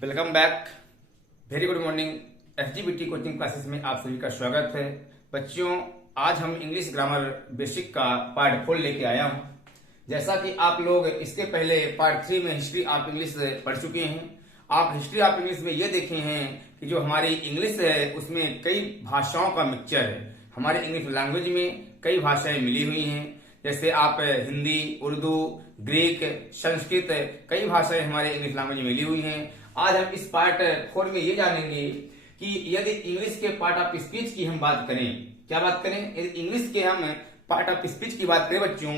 Welcome back. Very good morning. SGBT coaching classes में आप सभी का स्वागत है। बच्चों, आज हम इंग्लिश ग्रामर बेसिक का पार्ट 4 लेके आया हूं। जैसा कि आप लोग इसके पहले पार्ट 3 में हिस्ट्री ऑफ इंग्लिश पढ़ चुके हैं। आप हिस्ट्री ऑफ इंग्लिश में ये देखे हैं कि जो हमारी इंग्लिश है उसमें कई भाषाओं का मिक्सचर है। हमारे इंग्लिश लैंग्वेज में कई भाषाएं मिली हुई हैं, जैसे आप हिंदी, उर्दू, ग्रीक, संस्कृत, कई भाषाएं हमारे इंग्लिश लैंग्वेज में मिली हुई हैं। आज हम इस पार्ट 4 में ये जानेंगे कि यदि इंग्लिश के पार्ट ऑफ स्पीच की हम बात करें, क्या बात करें, यदि इंग्लिश के हम पार्ट ऑफ स्पीच की बात करें बच्चों,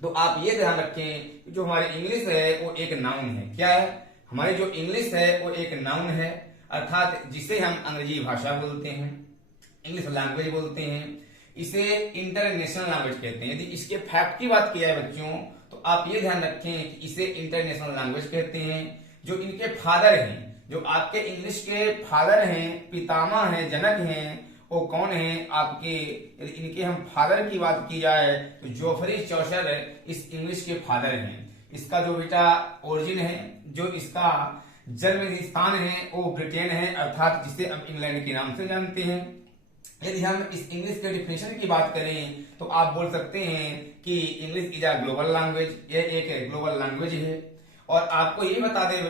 तो आप ये ध्यान रखें कि जो हमारी इंग्लिश है वो एक नाउन है। क्या है? हमारी जो इंग्लिश है वो एक नाउन है, अर्थात जिसे हम अंग्रेजी भाषा बोलते हैं, इंग्लिश लैंग्वेज बोलते हैं, इसे इंटरनेशनल लैंग्वेज कहते हैं। यदि इसके फैक्ट की बात की जाए बच्चों, तो आप ये ध्यान रखें कि इसे इंटरनेशनल लैंग्वेज कहते हैं। जो इनके फादर हैं, जो आपके इंग्लिश के फादर हैं, पितामह हैं, जनक हैं, वो कौन है आपके? यदि इनके हम फादर की बात की जाए तो जोफरी चौसर इस इंग्लिश के फादर हैं। इसका जो बेटा ओरिजिन है, जो इसका जन्म स्थान है वो ब्रिटेन है, अर्थात जिसे अब इंग्लैंड के नाम से जानते हैं। यदि हम इस इंग्लिश के डिफिनेशन की बात करें तो आप बोल सकते हैं कि English is a global language, यह एक ग्लोबल लैंग्वेज है। और आपको ये बता दें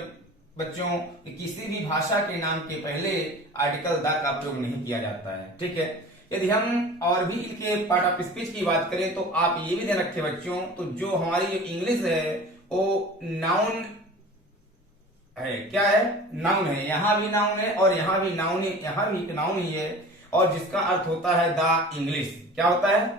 बच्चों कि किसी भी भाषा के नाम के पहले आर्टिकल द का प्रयोग नहीं किया जाता है, ठीक है। यदि हम और भी इनके पार्ट ऑफ स्पीच की बात करें तो आप ये भी ध्यान रखें बच्चों, तो जो हमारी जो इंग्लिश है वो नाउन है। क्या है? नाउन है। यहां भी नाउन है और यहां भी नाउन है, यहां भी नाउन ही है, और जिसका अर्थ होता है द इंग्लिश। क्या होता है?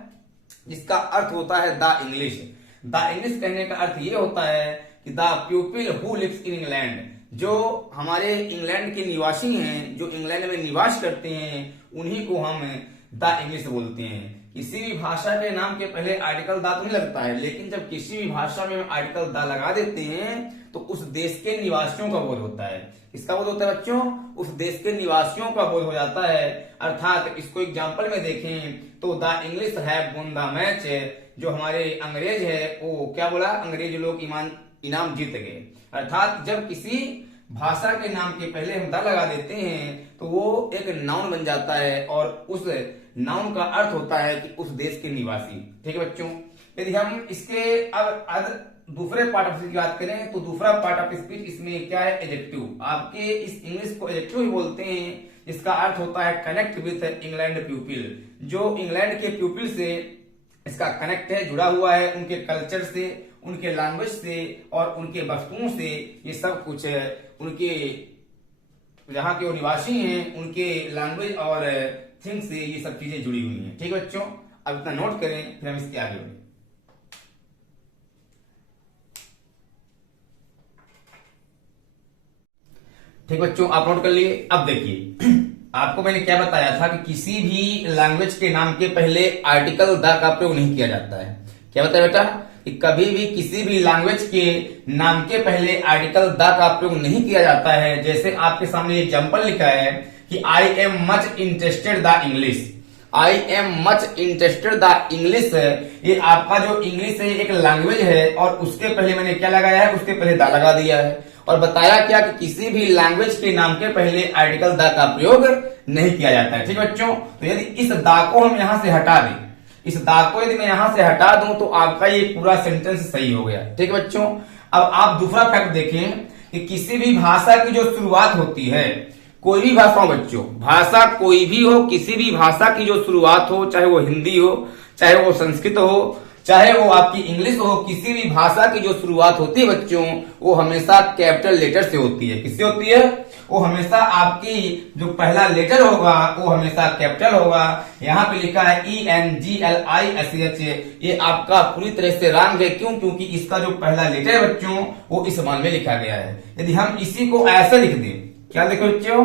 जिसका अर्थ होता है द इंग्लिश। द इंग्लिश कहने का अर्थ ये होता है कि the people who lives in England, जो हमारे इंग्लैंड के निवासी हैं, जो इंग्लैंड में निवास करते हैं, उन्हीं को हम द इंग्लिश बोलते हैं। किसी भी भाषा के नाम के पहले आर्टिकल द तो नहीं लगता है, लेकिन जब किसी भी भाषा में हम आर्टिकल द लगा देते हैं तो उस देश के निवासियों का बोध होता है। किसका बोध होता है बच्चों? उस देश के निवासियों का बोध हो जाता है। अर्थात इसको एग्जाम्पल में देखें तो the English have won the match, जो हमारे अंग्रेज है वो क्या बोला? अंग्रेज लोग इनाम जीत गए। अर्थात जब किसी भाषा के नाम के पहले हम द लगा देते हैं तो वो एक नाउन बन जाता है, और उस नाउन का अर्थ होता है कि उस देश के निवासी। ठीक है बच्चों। यदि हम इसके अब दूसरे पार्ट ऑफ स्पीच की बात करें तो दूसरा पार्ट ऑफ स्पीच इसमें क्या है? एडजेक्टिव। आपके इस इंग्लिश को एडजेक्टिव ही बोलते हैं, जिसका अर्थ होता है कनेक्ट विथ इंग्लैंड पीपल। जो इंग्लैंड के पीपल से इसका कनेक्ट है, जुड़ा हुआ है, उनके कल्चर से, उनके लैंग्वेज से और उनके वस्तुओं से। ये सब कुछ उनके जहां के वो निवासी हैं उनके लैंग्वेज और थिंग्स से ये सब चीजें जुड़ी हुई हैं। ठीक है बच्चों, अब इतना नोट करें फिर हम इसके आगे बढ़ें। ठीक बच्चों, आप नोट कर लिए। अब देखिए, आपको मैंने क्या बताया था कि किसी भी लैंग्वेज के नाम के पहले आर्टिकल द का प्रयोग नहीं किया जाता है। क्या बताया बेटा? कि कभी भी किसी भी लैंग्वेज के नाम के पहले आर्टिकल द का प्रयोग नहीं किया जाता है। जैसे आपके सामने एग्जांपल लिखा है कि I am much interested the English. I am much interested the English, ये आपका जो इंग्लिश है एक लैंग्वेज है, और उसके पहले मैंने क्या लगाया है? उसके पहले द लगा दिया है, और बताया क्या कि किसी भी लैंग्वेज के नाम के पहले आर्टिकल द का प्रयोग नहीं किया जाता है। ठीक बच्चों, तो यदि इस द को हम यहां से हटा दें, इस द को यदि मैं यहां से हटा दूं तो आपका ये पूरा सेंटेंस सही हो गया। ठीक बच्चों, अब आप दूसरा फैक्ट देखें कि किसी भी भाषा की जो शुरुआत होती है, कोई भी भाषा हो बच्चों, भाषा कोई भी हो, किसी भी भाषा की जो शुरुआत हो, चाहे वो हिंदी हो, चाहे वो संस्कृत हो, चाहे वो आपकी इंग्लिश हो, किसी भी भाषा की जो शुरुआत होती है बच्चों, वो हमेशा कैपिटल लेटर से होती है। किससे होती है? वो हमेशा आपकी जो पहला लेटर होगा वो हमेशा कैपिटल होगा। यहाँ पे लिखा है ENGLISH, ये आपका पूरी तरह से रॉन्ग है। क्यों? क्योंकि इसका जो पहला लेटर है बच्चों वो इस मान में लिखा गया है। यदि हम इसी को ऐसे लिख दें, क्या लिखो बच्चों?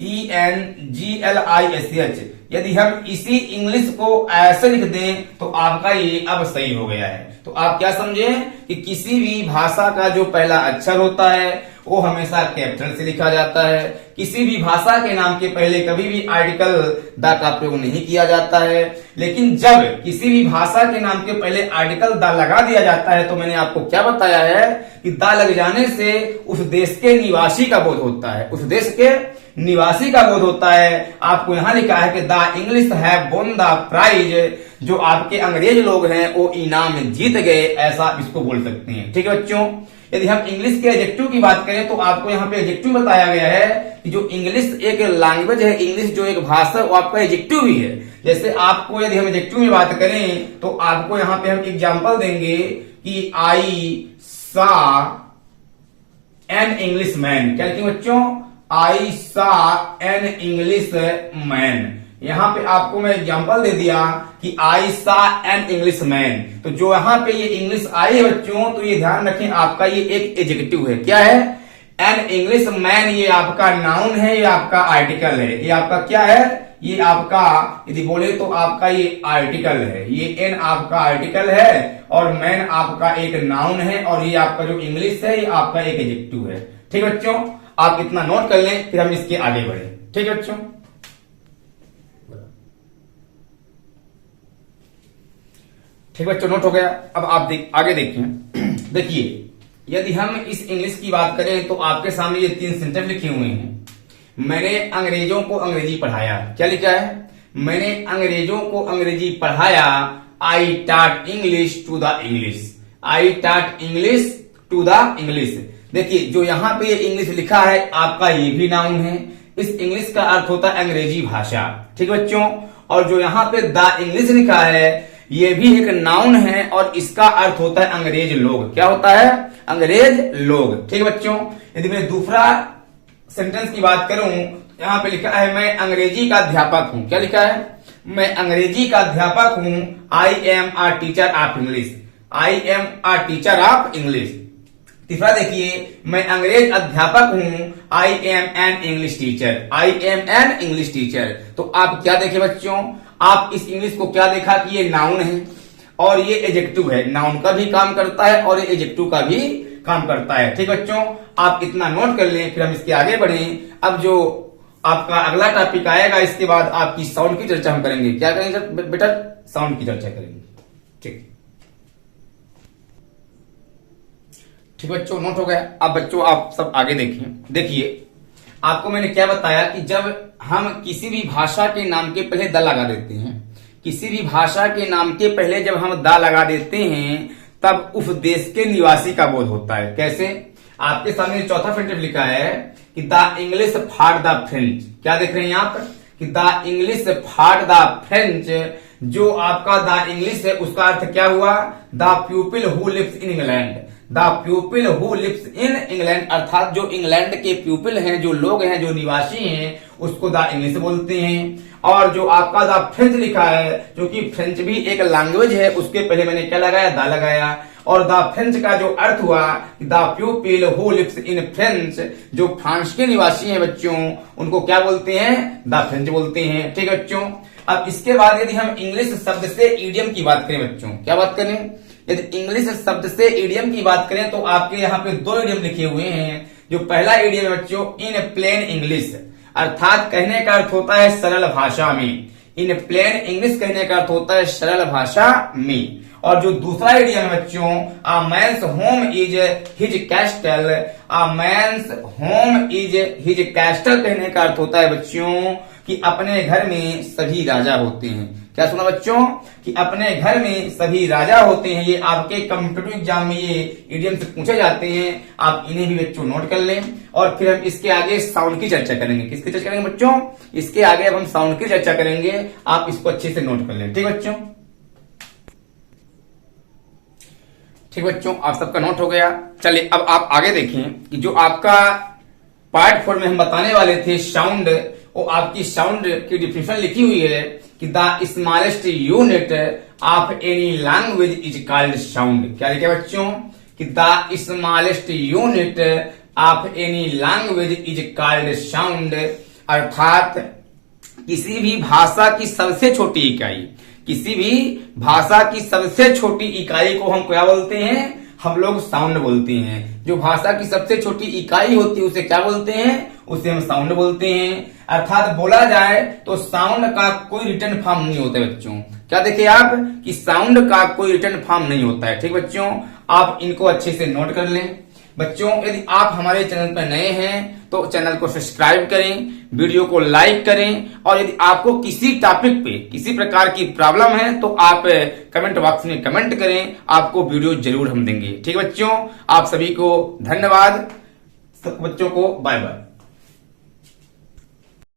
ENGLISH, यदि हम इसी इंग्लिश को ऐसे लिख दें तो आपका ये अब सही हो गया है। तो आप क्या समझे कि किसी भी भाषा का जो पहला अक्षर होता है वो हमेशा कैपिटल से लिखा जाता है। किसी भी भाषा के नाम के पहले कभी भी आर्टिकल द का प्रयोग नहीं किया जाता है। लेकिन जब किसी भी भाषा के नाम के पहले आर्टिकल द लगा दिया जाता है तो मैंने आपको क्या बताया है कि द लग जाने से उस देश के निवासी का बोध होता है, उस देश के निवासी का बोध होता है। आपको यहां लिखा है कि the English have won the prize, जो आपके अंग्रेज लोग हैं वो इनाम जीत गए, ऐसा इसको बोल सकते हैं। ठीक है बच्चों, यदि हम इंग्लिश के एडजेक्टिव की बात करें तो आपको यहाँ पे एडजेक्टिव बताया गया है कि जो इंग्लिश एक लैंग्वेज है, इंग्लिश जो एक भाषा, वो आपका एडजेक्टिव भी है। जैसे आपको यदि हम एडजेक्टिव में बात करें तो आपको यहाँ पे हम एग्जांपल देंगे कि आई सा एन इंग्लिश मैन। क्या लिखेंगे बच्चों? आई सा एन इंग्लिश मैन। यहां पे आपको मैं एग्जांपल दे दिया कि आई सा एन इंग्लिश मैन। तो जो यहां पे ये इंग्लिश आई है बच्चों, तो ये ध्यान रखें आपका ये एक एडजेक्टिव है। क्या है? An English man. ये आपका नाउन है, ये आपका आर्टिकल है। ये आपका क्या है? ये आपका यदि बोले तो आपका ये आर्टिकल है। ये एन आपका आर्टिकल है और मैन आपका एक नाउन है और ये आपका जो इंग्लिश है ये आपका एक एडजेक्टिव है। ठीक है बच्चों, आप इतना नोट कर लें, फिर हम इसके आगे बढ़े। ठीक है बच्चों, ठीक बच्चों, नोट हो गया। अब आप आगे देखें। देखिए, यदि हम इस इंग्लिश की बात करें तो आपके सामने ये 3 सेंटेंस लिखे हुए हैं। मैंने अंग्रेजों को अंग्रेजी पढ़ाया। क्या लिखा है? मैंने अंग्रेजों को अंग्रेजी पढ़ाया। I taught English to the English. I taught English to the English. देखिए, जो यहां पे इंग्लिश लिखा है आपका ये भी नाउन है। इस इंग्लिश का अर्थ होता है अंग्रेजी भाषा। ठीक बच्चों, और जो यहां पे द इंग्लिश लिखा है ये भी एक नाउन है और इसका अर्थ होता है अंग्रेज लोग। क्या होता है? अंग्रेज लोग। ठीक बच्चों, यदि मैं दूसरा सेंटेंस की बात करूं, यहां पे लिखा है मैं अंग्रेजी का अध्यापक हूं। क्या लिखा है? मैं अंग्रेजी का अध्यापक हूं। I am a teacher of English. I am a teacher of English. तीसरा देखिए, मैं अंग्रेज अध्यापक हूं। I am an English teacher. I am an English teacher. तो आप क्या देखे बच्चों? आप इस इंग्लिश को क्या देखा कि ये नाउन है और ये एडजेक्टिव है। नाउन का भी काम करता है और ये एडजेक्टिव का भी काम करता है। ठीक बच्चों, आप इतना नोट कर लें, फिर हम इसके आगे बढ़ें। अब जो आपका अगला टॉपिक आएगा, इसके बाद आपकी साउंड की चर्चा हम करेंगे। क्या करेंगे बेटा? साउंड की चर्चा करेंगे। ठीक ठीक बच्चों, नोट हो गया। अब बच्चों आप सब आगे देखिए, आपको मैंने क्या बताया कि जब हम किसी भी भाषा के नाम के पहले द लगा देते हैं, किसी भी भाषा के नाम के पहले जब हम द लगा देते हैं तब उस देश के निवासी का बोध होता है। कैसे? आपके सामने चौथा सेंटेंस लिखा है कि the English fought the French. क्या देख रहे हैं आप? कि the English fought the French. जो आपका द इंग्लिश है उसका अर्थ क्या हुआ? The people who lives in England. The people who lives in England, अर्थात जो इंग्लैंड के पीपल हैं, जो लोग हैं, जो निवासी हैं, उसको द इंग्लिश बोलते हैं। और जो आपका द फ्रेंच लिखा है, क्योंकि फ्रेंच भी एक लैंग्वेज है, उसके पहले मैंने क्या लगाया? द लगाया। और द फ्रेंच का जो अर्थ हुआ the people who lives in French, जो फ्रांस के निवासी हैं बच्चों, उनको क्या बोलते हैं? द फ्रेंच बोलते हैं। ठीक है बच्चों, अब इसके बाद यदि हम इंग्लिश शब्द से इडियम की बात करें बच्चों, क्या बात करें? यदि इंग्लिश शब्द से इडियम की बात करें तो आपके यहाँ पे 2 इडियम लिखे हुए हैं। जो पहला इडियम है बच्चों, इन प्लेन इंग्लिश, अर्थात कहने का अर्थ होता है सरल भाषा में। इन प्लेन इंग्लिश कहने का अर्थ होता है सरल भाषा में। और जो दूसरा इडियम है बच्चों, a man's home is his castle. A man's home is his castle कहने का अर्थ होता है बच्चों कि अपने घर में सभी राजा होते हैं। क्या सुना बच्चों? कि अपने घर में सभी राजा होते हैं। ये आपके कॉम्पिटिटिव एग्जाम में ये इडियम से पूछे जाते हैं। आप इन्हें भी बच्चों नोट कर लें। और फिर हम इसके आगे साउंड की चर्चा करेंगे। किसकी चर्चा करेंगे बच्चों? इसके आगे अब हम साउंड की चर्चा करेंगे। आप इसको अच्छे से नोट कर लें। ठीक बच्चों? ठीक बच्चों, आप सबका नोट हो गया। चलिए अब आप आगे देखें कि जो आपका पार्ट 4 में हम बताने वाले थे साउंड, वो आपकी साउंड की डिफिनेशन लिखी हुई है कि the smallest unit of any language is called sound. क्या लिखा है बच्चों? कि the smallest unit of any language is called sound, अर्थात किसी भी भाषा की सबसे छोटी इकाई, किसी भी भाषा की सबसे छोटी इकाई को हम क्या बोलते हैं? हम लोग साउंड बोलते हैं। जो भाषा की सबसे छोटी इकाई होती है उसे क्या बोलते हैं? उसे हम साउंड बोलते हैं। अर्थात बोला जाए तो साउंड का कोई रिटन फॉर्म नहीं होता है बच्चों। क्या देखे आप कि साउंड का कोई रिटन फॉर्म नहीं होता है। ठीक बच्चों, आप इनको अच्छे से नोट कर लें। बच्चों, यदि आप हमारे चैनल पर नए हैं तो चैनल को सब्सक्राइब करें, वीडियो को लाइक करें, और यदि आपको किसी टॉपिक पे किसी प्रकार की प्रॉब्लम है तो आप कमेंट बॉक्स में कमेंट करें, आपको वीडियो जरूर हम देंगे। ठीक बच्चों, आप सभी को धन्यवाद, सब बच्चों को बाय बाय।